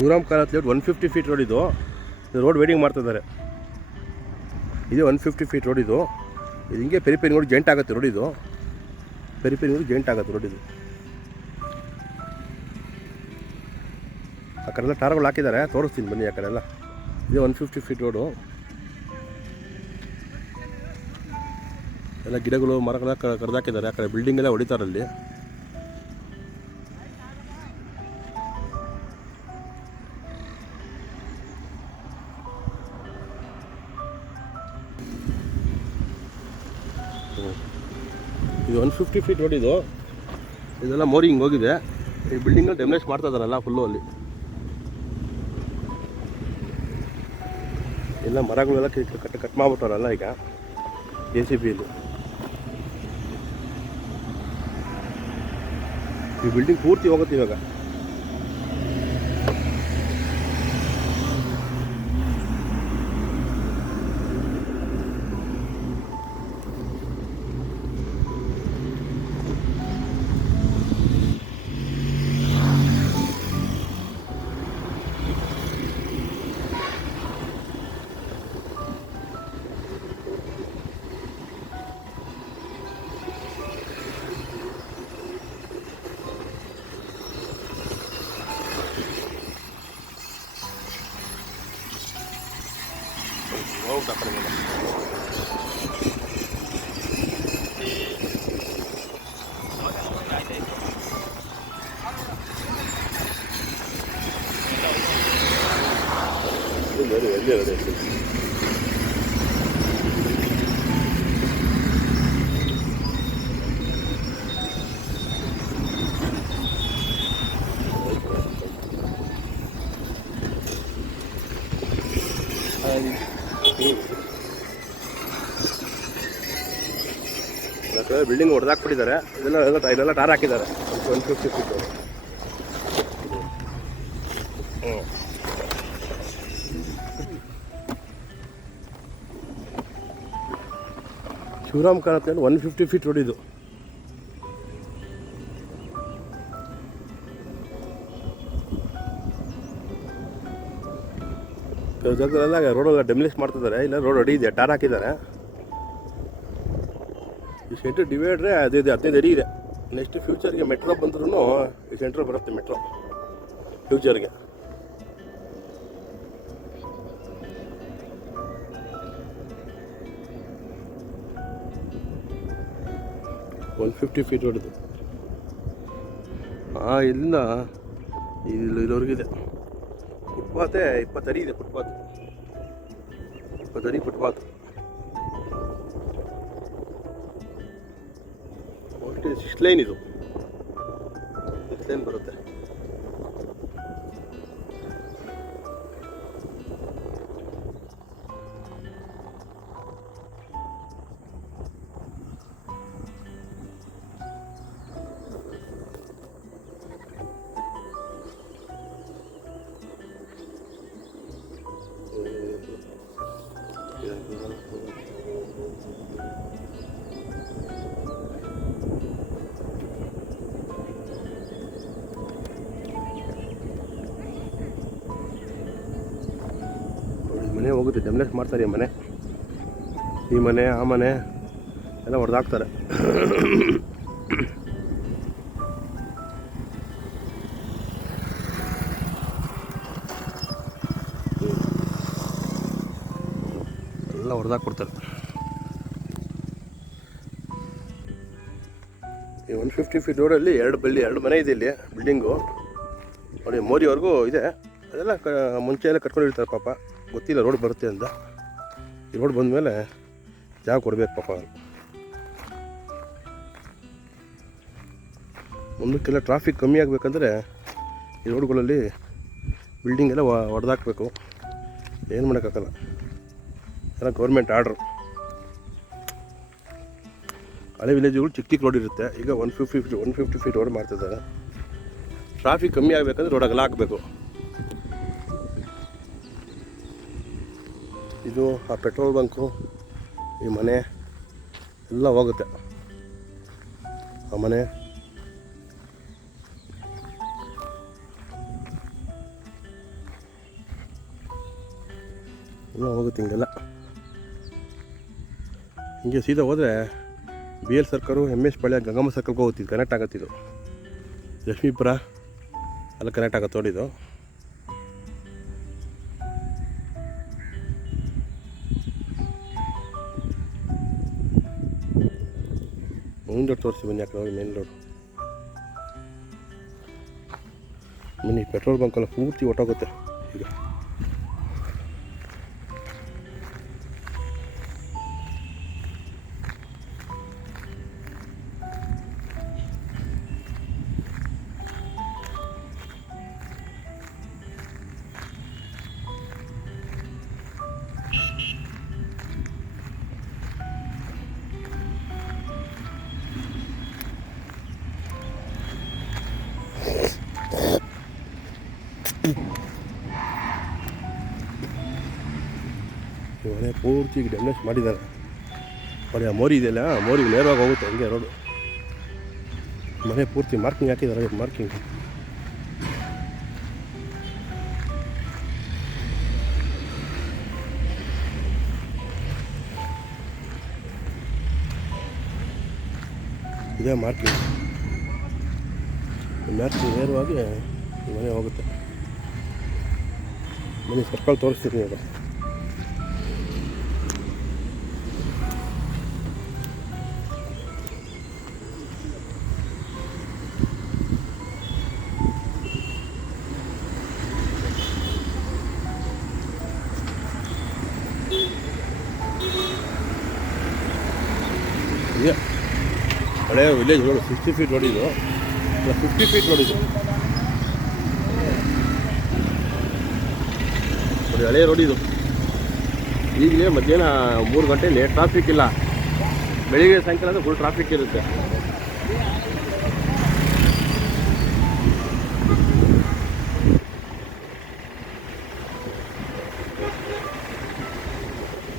Shivaram ಕಾಲತ್ layout 150 feet road ಇದು road ವೇಡಿಂಗ್ ಮಾಡ್ತಿದ್ದಾರೆ. ಇದು 150 ಫೀಟ್ ರೋಡ್ ಇದು ಹಿಂಗೆ ಪೆರಿ ನೋಡಿ ಜಾಯಿಂಟ್ ಆಗುತ್ತೆ ರೋಡ್ ಇದು. ಪೆರಿ ನೋಡಿ ಜಾಯಿಂಟ್ ಆಗುತ್ತೆ ರೋಡ್ ಇದು. ಆ ಕಡೆ ಎಲ್ಲ ಟಾರ್ಗಳು ಹಾಕಿದ್ದಾರೆ, ತೋರಿಸ್ತೀನಿ ಬನ್ನಿ ಆ ಕಡೆ ಎಲ್ಲ. ಇದು 150 ಫೀಟ್ ರೋಡು. ಎಲ್ಲ ಗಿಡಗಳು ಮರಗಳೆಲ್ಲ ಕಡ್ದಾಕಿದ್ದಾರೆ. ಆ ಕಡೆ ಬಿಲ್ಡಿಂಗ್ ಎಲ್ಲ ಹೊಡಿತಾರಲ್ಲಿ. ಇದು 150 ಫೀಟ್ ರೋಡ್ ಇದು. ಇದೆಲ್ಲ ಮೋರಿಂಗ್ ಹೋಗಿದೆ. ಈ ಬಿಲ್ಡಿಂಗಲ್ಲಿ ಡೆಮೊಲಿಷ್ ಮಾಡ್ತಾ ಇದ್ದಾರಲ್ಲ ಫುಲ್ಲು ಅಲ್ಲಿ. ಎಲ್ಲ ಮರಗಳೆಲ್ಲ ಕಟ್ ಮಾಡ್ಬಿಟ್ಟಾರಲ್ಲ ಈಗ JCBಯಲ್ಲಿ. ಈ ಬಿಲ್ಡಿಂಗ್ ಪೂರ್ತಿ ಹೋಗುತ್ತೆ ಇವಾಗ. ಬಿಲ್ಡಿಂಗ್ ಹೊಡೆದಾಕ್ಬಿಟ್ಟಿದ್ದಾರೆ. ಇದೆಲ್ಲ ಟಾರ್ ಹಾಕಿದ್ದಾರೆ 150 ಫೀಟ್. ಶಿವರಾಮ್ ಕಾಲತ್ 150 ಫೀಟ್ ರೋಡ್ ಇದು. ಜಾಗದಲ್ಲೆಲ್ಲ ರೋಡ್ ಡೆಮೊಲಿಷ್ ಮಾಡ್ತಿದ್ದಾರೆ. ಇಲ್ಲ ರೋಡ್ ಅಡಿ ಇದೆ, ಟಾರ್ ಹಾಕಿದ್ದಾರೆ. ಈ ಸೆಂಟ್ರ್ ಡಿವೈಡ್ರೆ ಅದು 15 ಅಡಿ ಇದೆ. ನೆಕ್ಸ್ಟ್ ಫ್ಯೂಚರ್ಗೆ ಮೆಟ್ರೋ ಬಂದ್ರೂ ಈ ಸೆಂಟ್ರ್ ಬರುತ್ತೆ. ಮೆಟ್ರೋ ಫ್ಯೂಚರ್ಗೆ ಒಂದು 150 ಫೀಟ್ ಹೊಡೆದು ಇಲ್ಲಿಂದ ಇಲ್ಲಿವರೆಗಿದೆ. ಫುಟ್ಪಾತೇ 20 ಅಡಿ ಇದೆ. ಫುಟ್ಪಾತ್ 20 ಅಡಿ ಫುಟ್ಪಾತ್. ಒಟ್ಟು 6 ಲೈನ್ ಇದು. 6 ಲೈನ್ ಬರುತ್ತೆ. ಮನೆ ಹೋಗುತ್ತೆ, ಡೆಮೊಲಿಷ್ ಮಾಡ್ತಾರೆ. ಈ ಮನೆ ಆ ಮನೆ ಎಲ್ಲ ಹೊಡೆದಾಕ್ತಾರೆ. ಎಲ್ಲ ಹೊಡೆದಾಕ್ಬಿಡ್ತಾರೆ. ಈ 150 ಫೀಟ್ ರೋಡಲ್ಲಿ 2 ಮನೆ ಇದೆ ಇಲ್ಲಿ. ಬಿಲ್ಡಿಂಗು ನೋಡಿ ಮೋರಿವರೆಗೂ ಇದೆ. ಅದೆಲ್ಲ ಮುಂಚೆ ಎಲ್ಲ ಕಟ್ಕೊಂಡಿರ್ತಾರೆ ಪಾಪ. ಗೊತ್ತಿಲ್ಲ ರೋಡ್ ಬರುತ್ತೆ ಅಂತ. ಈ ರೋಡ್ ಬಂದಮೇಲೆ ಜಾಗ ಕೊಡಬೇಕು ಪಾಪ. ಮುಂದಕ್ಕೆಲ್ಲ ಟ್ರಾಫಿಕ್ ಕಮ್ಮಿ ಆಗಬೇಕಂದ್ರೆ ಈ ರೋಡ್ಗಳಲ್ಲಿ ಬಿಲ್ಡಿಂಗ್ ಎಲ್ಲ ಹೊಡೆದಾಕಬೇಕು. ಏನು ಮಾಡೋಕ್ಕಾಗಲ್ಲ, ಎಲ್ಲ ಗೌರ್ಮೆಂಟ್ ಆರ್ಡ್ರು. ಹಳೆ ವಿಲೇಜ್ಗಳು ಚಿಕ್ಕ ರೋಡ್ ಇರುತ್ತೆ. ಈಗ 150 ಫೀಟ್ ರೋಡ್ ಮಾಡ್ತಿದ್ದಾರೆ. ಟ್ರಾಫಿಕ್ ಕಮ್ಮಿ ಆಗಬೇಕಂದ್ರೆ ರೋಡ್ ಅಗಲ ಹಾಕಬೇಕು. ಇದು ಆ ಪೆಟ್ರೋಲ್ ಬಂಕು, ಈ ಮನೆ ಎಲ್ಲ ಹೋಗುತ್ತೆ. ಆ ಮನೆ ಎಲ್ಲ ಹೋಗುತ್ತೆ ಹಿಂಗೆಲ್ಲ. ಹಿಂಗೆ ಸೀದಾ ಹೋದರೆ ಬಿ ಎಲ್ ಸರ್ಕರು, ಎಮ್ ಎಸ್ ಪಾಳ್ಯ, ಗಂಗಮ್ಮ ಸರ್ಕಲ್ಗೆ ಹೋಗ್ತಿದ್ದು ಕನೆಕ್ಟ್ ಆಗುತ್ತಿದ್ದು. ಲಕ್ಷ್ಮೀಪುರ ಎಲ್ಲ ಕನೆಕ್ಟ್ ಆಗುತ್ತೆ ನೋಡಿದ್ದು. ಮೇನ್ ರೋಡ್ ತೋರಿಸಿ ಬನ್ನಿ, ಯಾಕೆ ನೋಡಿ ಮೇನ್ ರೋಡ್. ಬನ್ನಿ, ಪೆಟ್ರೋಲ್ ಬಂಕೆಲ್ಲ ಪೂರ್ತಿ ಹೊಟ್ಟೋಗುತ್ತೆ ಈಗ. ಮನೆ ಪೂರ್ತಿ ಡ್ಯಾಮೇಜ್ ಮಾಡಿದ್ದಾರೆ. ನೋಡಿ ಆ ಮೋರಿ ಇದೆಯಲ್ಲ, ಮೋರಿಗೆ ನೇರವಾಗಿ ಹೋಗುತ್ತೆ ಹಂಗೆ ರೋಡು. ಮನೆ ಪೂರ್ತಿ ಮಾರ್ಕಿಂಗ್ ಹಾಕಿದ್ದಾರೆ, ಮಾರ್ಕಿಂಗ್. ಇದೇ ಮಾರ್ಕಿಂಗ್ ನೇರವಾಗಿ ಮನೆ ಹೋಗುತ್ತೆ. ಮನೆ ಸರ್ಕಲ್ ತೋರಿಸ್ತೀನಿ ಈಗ. ಇದೆ ಹಳೆಯ ವಿಲೇಜ್ ರೋಡು, 60 ಫೀಟ್ ರೋಡಿದು, 50 ಫೀಟ್ ರೋಡಿದು. ನೋಡಿ ಹಳೆಯ ರೋಡಿದು. ಈಗಲೇ ಮಧ್ಯಾಹ್ನ 3 ಗಂಟೆಯಲ್ಲಿ ಟ್ರಾಫಿಕ್ ಇಲ್ಲ. ಬೆಳಿಗ್ಗೆ ಸಾಯಂಕಾಲ ಅಂದರೆ ಫುಲ್ ಟ್ರಾಫಿಕ್ ಇರುತ್ತೆ.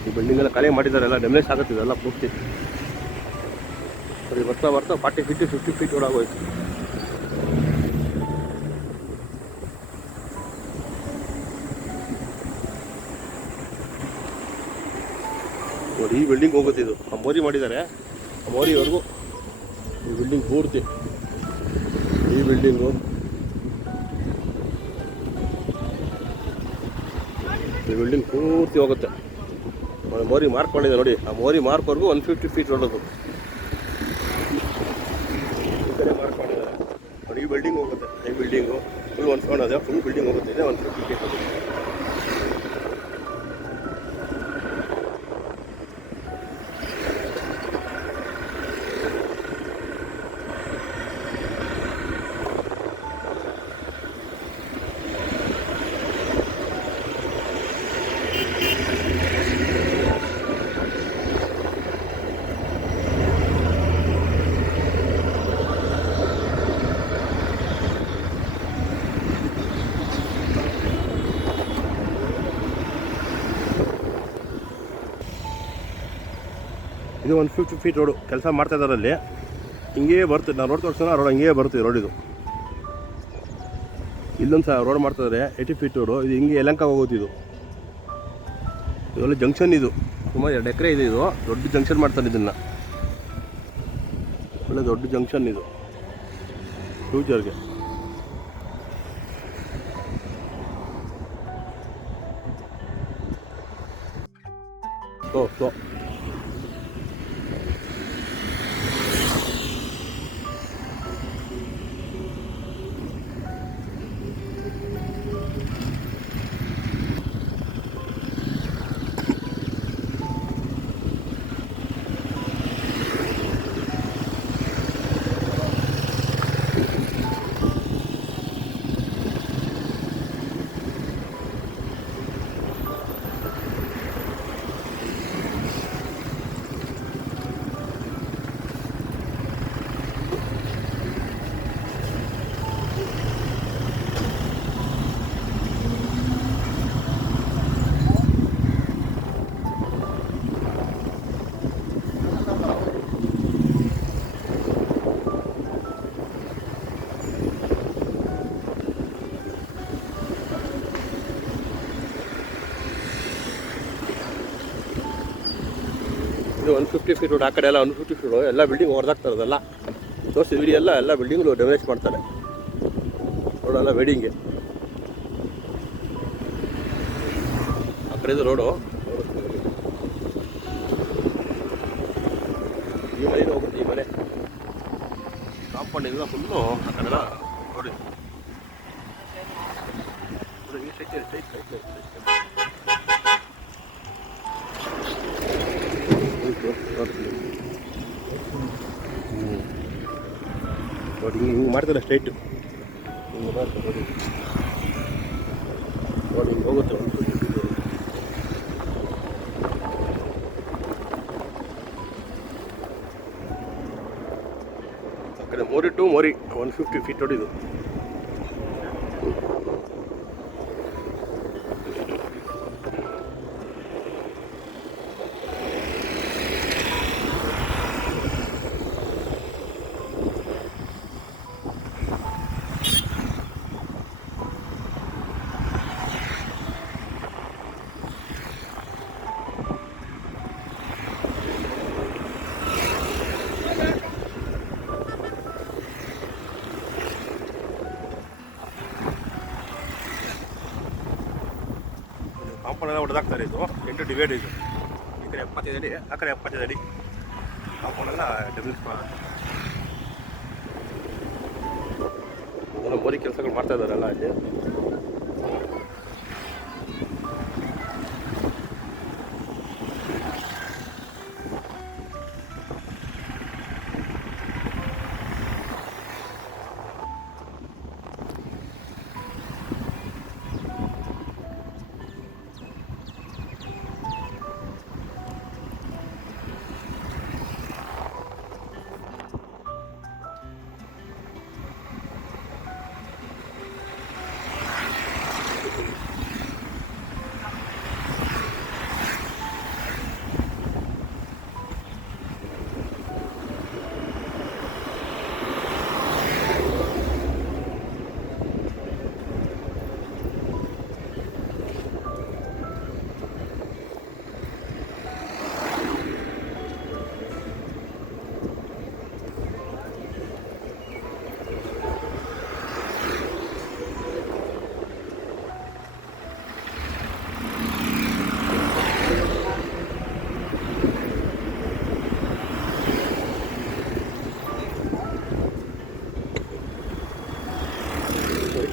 ಈ ಬಿಲ್ಡಿಂಗ್ ಎಲ್ಲ ಖಾಲಿ ಮಾಡಿದ್ದಾರೆ, ಎಲ್ಲ ಡೆಮೇಜ್ ಆಗುತ್ತಿದೆ ಎಲ್ಲ ಪೂರ್ತಿ. ಸರಿ, ಬರ್ತಾ 40 ಫೀಟ್ 50 ಫೀಟ್ ಒಳಗೋಯ್ತು. ನೋಡಿ ಈ ಬಿಲ್ಡಿಂಗ್ ಹೋಗುತ್ತಿದ್ದು, ಆ ಮೋರಿ ಮಾಡಿದ್ದಾರೆ, ಆ ಮೋರಿವರೆಗೂ ಈ ಬಿಲ್ಡಿಂಗ್ ಪೂರ್ತಿ. ಈ ಬಿಲ್ಡಿಂಗು, ಈ ಬಿಲ್ಡಿಂಗ್ ಪೂರ್ತಿ ಹೋಗುತ್ತೆ. ಮೋರಿ ಮಾರ್ಕ್ ಮಾಡಿದೆ ನೋಡಿ, ಆ ಮೋರಿ ಮಾರ್ಕ್ವರೆಗೂ 150 ಫೀಟ್ ಹೊಡೋದು. ಈ ಕಡೆ ಮಾರ್ಕ್ ಮಾಡಿದ್ದಾರೆ ನೋಡಿ, ಈ ಬಿಲ್ಡಿಂಗ್ ಹೋಗುತ್ತೆ. ಈ ಬಿಲ್ಡಿಂಗು ಫುಲ್ 1 ಅದೇ ಫುಲ್ ಬಿಲ್ಡಿಂಗ್ ಹೋಗುತ್ತೆ. ಇದೆ 150 ಫೀಟ್ ಹೋಗುತ್ತೆ. ಇದು 150 ಫೀಟ್ ರೋಡು ಕೆಲಸ ಮಾಡ್ತಾ ಇದ್ದಾರೆ ಅಲ್ಲಿ. ಹಿಂಗೇ ಬರ್ತೀವಿ ನಾವು, ರೋಡ್ ತೋರಿಸೋಣ, ರೋಡ್ ಹಿಂಗೇ ಬರ್ತೀವಿ. ರೋಡ್ ಇದು ಇಲ್ಲೊಂದು ಸಹ ರೋಡ್ ಮಾಡ್ತಾಯಿದ್ದಾರೆ, 80 ಫೀಟ್ ರೋಡು. ಇದು ಹಿಂಗೆ ಯಲಹಂಕ ಹೋಗೋದು. ಇದೊಳ್ಳೆ ಜಂಕ್ಷನ್, ಇದು ಸುಮಾರು 2 ಎಕರೆ ಇದೆ. ಇದು ದೊಡ್ಡ ಜಂಕ್ಷನ್ ಮಾಡ್ತಾರೆ, ಇದನ್ನು ಒಳ್ಳೆ ದೊಡ್ಡ ಜಂಕ್ಷನ್ ಇದು ಫ್ಯೂಚರ್ಗೆ. ಸೊ ಇದು 150 ಫೀಟ್ ರೋಡ್, ಆ ಕಡೆ ಎಲ್ಲ 150 ಫೀಟ್ ರೋಡ್ ಎಲ್ಲ ಬಿಲ್ಡಿಂಗ್ ಹೊಡೆದಾಗ್ತಾರೆ. ಅದೆಲ್ಲ ತೋರಿಸಿ ವಿಡಿಯೋ ಎಲ್ಲ ಬಿಲ್ಡಿಂಗ್ಗಳು ಡೆಮೊಲಿಷ್ ಮಾಡ್ತಾರೆ. ರೋಡೆಲ್ಲ ವೇಡಿಂಗ್ಗೆ. ಆ ಕಡೆದು ರೋಡು ಈ ಮನೆ ಹೋಗುತ್ತೆ. ಈ ಮನೆ ಕಾಂಪೌಂಡ್ ಇಲ್ಲ ಫುಲ್ಲು ಆ ಕಡೆಲ್ಲ ನೋಡಿ. ನೋಡಿ ಹಿಂಗೆ ಮಾಡ್ತಾರೆ ಸ್ಟ್ರೈಟು. ಹಿಂಗೆ ಮಾಡ್ತಾರೆ ನೋಡಿ. ನೋಡಿ ಹಿಂಗೆ ಹೋಗುತ್ತೆ. ಆ ಕಡೆ ಮೋರಿ ಟು ಮೋರಿ 150 ಫೀಟ್ ಹೊಡಿದು. ಕಾಂಪೌಂಡ್ ಎಲ್ಲ ಹೊಡೆದಾಕ್ತಾರೆ. ಇದು 8 ಡಿವೈಡ್. ಇದು ಈ ಕಡೆ 75 ಅಡಿ, ಆ ಕಡೆ 75 ಅಡಿ. ಕಾಂಪೌಂಡ್ ಎಲ್ಲ ಡೆವಲಪ್ ಮೋರಿ ಕೆಲಸಗಳು ಮಾಡ್ತಾ ಇದ್ದಾರಲ್ಲ ಅಲ್ಲಿ.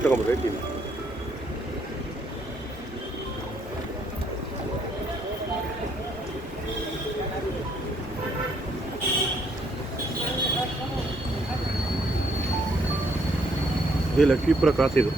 ತಗೊಂಡ್ರೆ ರೇಟ್ ಇದೆ. ಇದು ಲಕ್ಷ್ಮೀಪುರ ಕ್ರಾಸ್ ಇದು.